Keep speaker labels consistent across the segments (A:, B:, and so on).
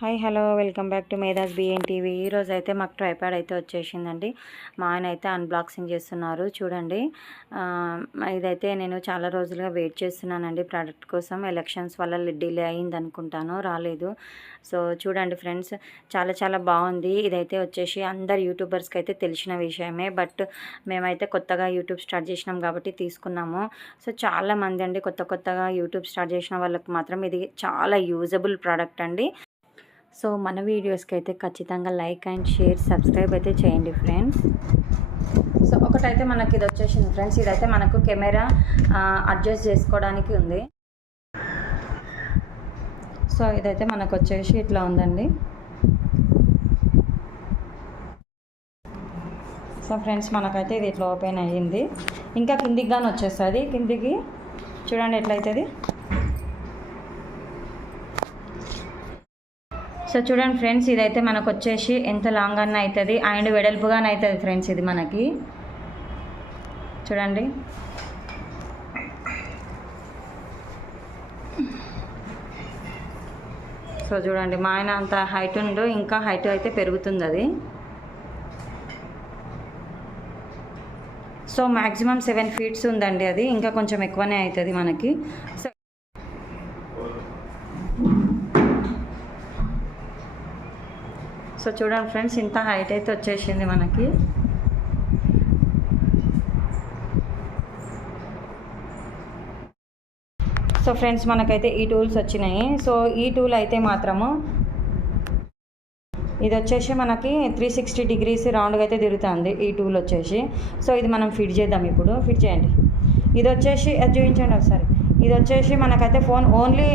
A: Hi hello welcome back to Medhas B N. ఈరోజు అయితే మాకు ట్రైప్యాడ్ అయితే వచ్చేసిందండి. మా ఆయన అయితే అన్బాక్సింగ్ చేస్తున్నారు చూడండి. ఇదైతే నేను చాలా రోజులుగా వెయిట్ చేస్తున్నానండి. ప్రోడక్ట్ కోసం ఎలక్షన్స్ వల్ల డిలే అయింది అనుకుంటాను రాలేదు. సో చూడండి ఫ్రెండ్స్ చాలా చాలా బాగుంది. ఇదైతే వచ్చేసి అందరు యూట్యూబర్స్కి అయితే తెలిసిన విషయమే. బట్ మేమైతే కొత్తగా యూట్యూబ్ స్టార్ట్ చేసినాం కాబట్టి తీసుకున్నాము. సో చాలా మంది అండి కొత్త కొత్తగా యూట్యూబ్ స్టార్ట్ చేసిన వాళ్ళకి మాత్రం ఇది చాలా యూజబుల్ ప్రోడక్ట్ అండి. సో మన వీడియోస్కి అయితే ఖచ్చితంగా లైక్ అండ్ షేర్ సబ్స్క్రైబ్ అయితే చేయండి ఫ్రెండ్స్. సో ఒకటైతే మనకి ఇది వచ్చేసింది ఫ్రెండ్స్. ఇదైతే మనకు కెమెరా అడ్జస్ట్ చేసుకోవడానికి ఉంది. సో ఇదైతే మనకు వచ్చేసి ఇట్లా ఉందండి. సో ఫ్రెండ్స్ మనకైతే ఇది ఇట్లా ఓపెన్ అయ్యింది. ఇంకా కిందికి కానీ వచ్చేస్తుంది. కిందికి చూడండి ఎట్లయితుంది. సో చూడండి ఫ్రెండ్స్ ఇదైతే మనకు వచ్చేసి ఎంత లాంగ్ అన్న అవుతుంది అండ్ వెడల్పుగానే అవుతుంది ఫ్రెండ్స్ ఇది మనకి. చూడండి. సో చూడండి మా ఆయన అంత హైట్ ఉండు ఇంకా హైట్ అయితే పెరుగుతుంది అది. సో మ్యాక్సిమం సెవెన్ ఫీట్స్ ఉందండి అది ఇంకా కొంచెం ఎక్కువనే అవుతుంది మనకి. సో సో చూడండి ఫ్రెండ్స్ ఇంత హైట్ అయితే వచ్చేసింది మనకి. సో ఫ్రెండ్స్ మనకైతే ఈ టూల్స్ వచ్చినాయి. సో ఈ టూల్ అయితే మాత్రము ఇది వచ్చేసి మనకి త్రీ సిక్స్టీ డిగ్రీస్ రౌండ్గా అయితే తిరుగుతుంది ఈ టూల్ వచ్చేసి. సో ఇది మనం ఫిట్ చేద్దాం ఇప్పుడు. ఫిట్ చేయండి. ఇది వచ్చేసి అది చూపించండి ఒకసారి. ఇది వచ్చేసి మనకైతే ఫోన్ ఓన్లీ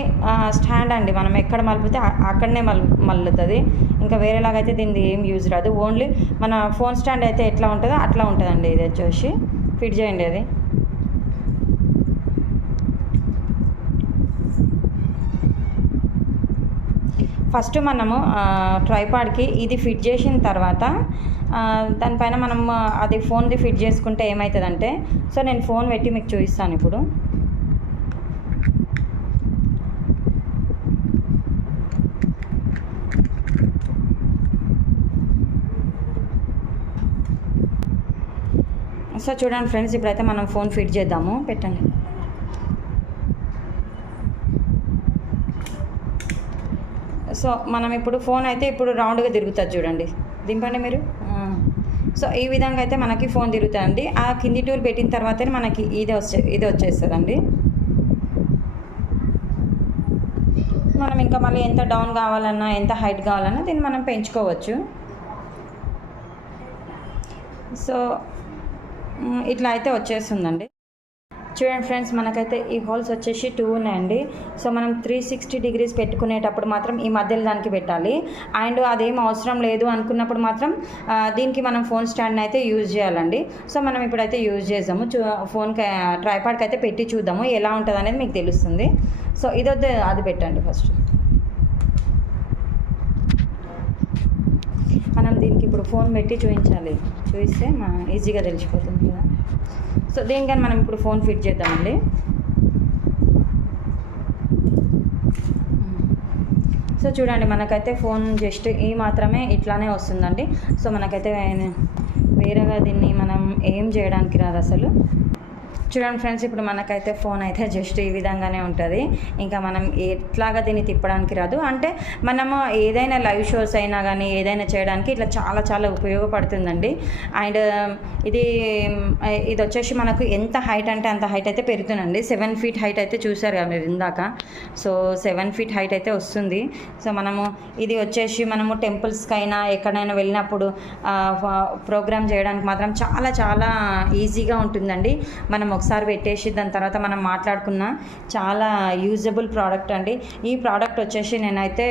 A: స్టాండ్ అండి. మనం ఎక్కడ మలిపితే అక్కడనే మల్ మల్లుతుంది. ఇంకా వేరేలాగైతే దీనిది ఏం యూజ్ రాదు. ఓన్లీ మన ఫోన్ స్టాండ్ అయితే ఎట్లా ఉంటుందో అట్లా ఉంటుందండి ఇది వచ్చేసి. ఫిట్ చేయండి అది. ఫస్ట్ మనము ట్రైపాడ్కి ఇది ఫిట్ చేసిన తర్వాత దానిపైన మనం అది ఫోన్ది ఫిట్ చేసుకుంటే ఏమవుతుందంటే సో నేను ఫోన్ పెట్టి మీకు చూపిస్తాను ఇప్పుడు. సో చూడండి ఫ్రెండ్స్ ఇప్పుడైతే మనం ఫోన్ ఫిట్ చేద్దాము. పెట్టండి. సో మనం ఇప్పుడు ఫోన్ అయితే ఇప్పుడు రౌండ్గా తిరుగుతుంది చూడండి. దింపండి మీరు. సో ఈ విధంగా అయితే మనకి ఫోన్ తిరుగుతుందండి. ఆ కింది టూల్ పెట్టిన తర్వాతనే మనకి ఇది వచ్చే ఇది వచ్చేస్తుందండి. మనం ఇంకా మళ్ళీ ఎంత డౌన్ కావాలన్నా ఎంత హైట్ కావాలన్నా దీన్ని మనం పెంచుకోవచ్చు. సో ఇట్లా అయితే వచ్చేస్తుందండి. చూడండి ఫ్రెండ్స్ మనకైతే ఈ హోల్స్ వచ్చేసి టూ ఉన్నాయండి. సో మనం త్రీ సిక్స్టీ డిగ్రీస్ పెట్టుకునేటప్పుడు మాత్రం ఈ మధ్యలో దానికి పెట్టాలి. అండ్ అదేం అవసరం లేదు అనుకున్నప్పుడు మాత్రం దీనికి మనం ఫోన్ స్టాండ్ అయితే యూజ్ చేయాలండి. సో మనం ఇప్పుడైతే యూజ్ చేద్దాము చూ ఫోన్కి ట్రైపాడ్కి అయితే పెట్టి చూద్దాము. ఎలా ఉంటుంది అనేది మీకు తెలుస్తుంది. సో ఇదొద్దు అది పెట్టండి ఫస్ట్ మనం దీనికి ఇప్పుడు ఫోన్ పెట్టి చూపించాలి చూపిస్తే మా ఈజీగా తెలిసిపోతుంది కదా. సో దేనికని మనం ఇప్పుడు ఫోన్ ఫిట్ చేద్దామండి. సో చూడండి మనకైతే ఫోన్ జస్ట్ ఈ మాత్రమే ఇట్లానే వస్తుందండి. సో మనకైతే వేరేగా దీన్ని మనం ఏం చేయడానికి రాదు అసలు. చూడండి ఫ్రెండ్స్ ఇప్పుడు మనకైతే ఫోన్ అయితే జస్ట్ ఈ విధంగానే ఉంటుంది. ఇంకా మనం ఎట్లాగా దీన్ని తిప్పడానికి రాదు. అంటే మనము ఏదైనా లైవ్ షోస్ అయినా కానీ ఏదైనా చేయడానికి ఇట్లా చాలా చాలా ఉపయోగపడుతుందండి. అండ్ ఇది ఇది వచ్చేసి మనకు ఎంత హైట్ అంటే అంత హైట్ అయితే పెరుగుతుందండి. సెవెన్ ఫీట్ హైట్ అయితే చూసారు కదా మీరు ఇందాక. సో సెవెన్ ఫీట్ హైట్ అయితే వస్తుంది. సో మనము ఇది వచ్చేసి మనము టెంపుల్స్కి అయినా ఎక్కడైనా వెళ్ళినప్పుడు ప్రోగ్రామ్ చేయడానికి మాత్రం చాలా చాలా ఈజీగా ఉంటుందండి. మనం ఒకసారి పెట్టేసి దాని తర్వాత మనం మాట్లాడుకున్న చాలా యూజబుల్ ప్రోడక్ట్ అండి. ఈ ప్రోడక్ట్ వచ్చేసి నేనైతే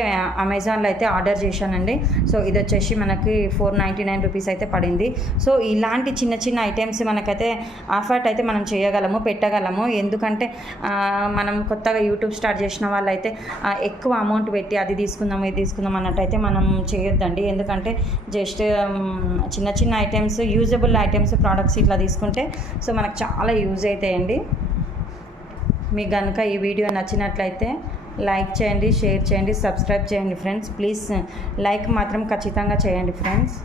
A: అమెజాన్లో అయితే ఆర్డర్ చేశానండి. సో ఇది వచ్చేసి మనకి ఫోర్ నైంటీ నైన్ రూపీస్ అయితే పడింది. సో ఇలాంటి చిన్న చిన్న ఐటమ్స్ మనకైతే ఆఫర్ట్ అయితే మనం చేయగలము పెట్టగలము. ఎందుకంటే మనం కొత్తగా యూట్యూబ్ స్టార్ట్ చేసిన వాళ్ళైతే అయితే ఎక్కువ అమౌంట్ పెట్టి అది తీసుకుందాం ఇది తీసుకుందాం అన్నట్టయితే మనం చేయొద్దండి. ఎందుకంటే జస్ట్ చిన్న చిన్న ఐటమ్స్ యూజబుల్ ఐటమ్స్ ప్రోడక్ట్స్ ఇట్లా తీసుకుంటే సో మనకు చాలా యూజ్ యూజ్ అవుతాయండి మీకు కనుక ఈ వీడియో నచ్చినట్లయితే లైక్ చేయండి షేర్ చేయండి సబ్స్క్రైబ్ చేయండి ఫ్రెండ్స్. ప్లీజ్ లైక్ మాత్రం ఖచ్చితంగా చేయండి ఫ్రెండ్స్.